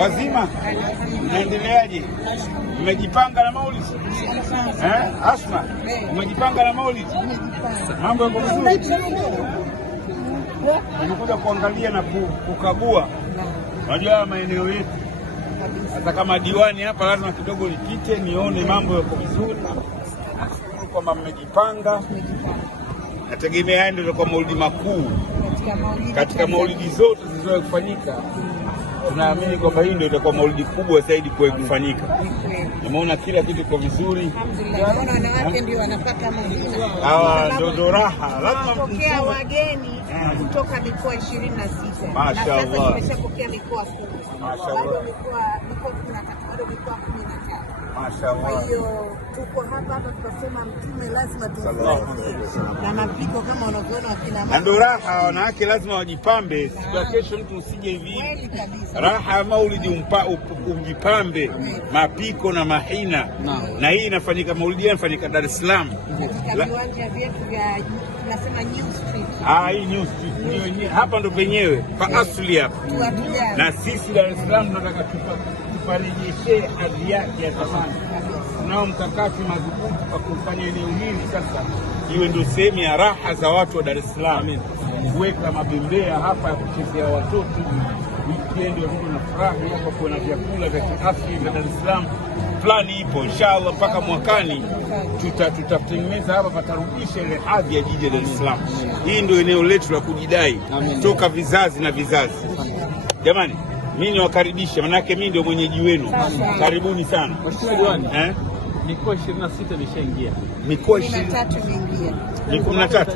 Wazima, mnaendeleaje? Mmejipanga na maulidi? Asma, umejipanga na maulidi? Mambo yako vizuri? Nimekuja kuangalia na kukagua. Unajua maeneo yetu, hata kama diwani hapa lazima kidogo nipite nione mambo yako vizuri, kwamba mmejipanga. Nategemea ndio kwa maulidi makuu, katika maulidi zote zilizowahi kufanyika. Tunaamini kwamba hii ndio itakuwa maulidi kubwa zaidi kwa kufanyika. Nimeona kila kitu kwa vizuri. Alhamdulillah. Wanawake ndio wanapata maulidi. Ndio raha. Lazima tunapokea wageni kutoka mikoa 26. Mashaallah. Sasa tumeshapokea mikoa 10. Mashaallah. Mikoa 13, bado mikoa 15. Mashaallah. Kwa hiyo tuko hapa tukasema Mtume lazima tumsaidie. Na mapiko kama unavyoona kila mara. Ndio raha, wanawake lazima wajipambe. Siku ya kesho mtu usije hivi. Raha maulidi ujipambe, mapiko na mahina. Na hii inafanyika, maulidi inafanyika Dar es Salaam. Katika viwanja vyetu vya tunasema New Street. Hii New Street ndio hapa ndo penyewe pa asili hapa. Na sisi Dar es Salaam tunataka tufarijishe hadhi yake ya zamani. Tunao mkakati madhubuti kwa kufanya eneo hili sasa iwe ndio sehemu ya raha za watu wa Dar es Salaam. Kuweka mabembea hapa ya kuchezea watoto, weekend watoto na furahi hapa, kuwa na vyakula vya kiasili vya Dar es Salaam. Plani ipo inshallah, mpaka mwakani tutatengeneza hapa, patarudisha ile hadhi ya jiji la Dar es Salaam. Hii ndio eneo letu la kujidai toka vizazi na vizazi. Jamani, mimi niwakaribisha, manake mimi ndio mwenyeji wenu. Karibuni sana. Mikoa 26 imeshaingia. Mikoa 23 imeingia. Ni 13.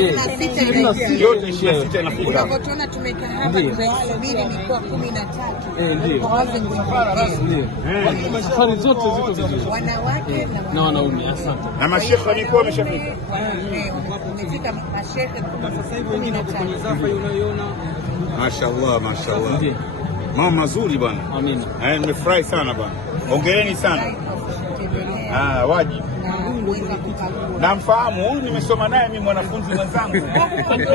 26. Yote 26 inafika. Kwa tunaona tumekaa hapa tunasubiri mikoa 13. Ndio. Safari zote ziko vizuri. Wanawake na wanaume. Asante. Na mashekhe walikuwa wameshafika. Wamefika mashekhe Sasa hivi wengine wako kwenye zafa unayoiona. Mashaallah, mashaallah. Mama mazuri bwana. Amina. Nimefurahi sana bwana. Hongereni sana. Wajibu. Na mfahamu huyu, nimesoma naye mimi, mwanafunzi mwenzangu.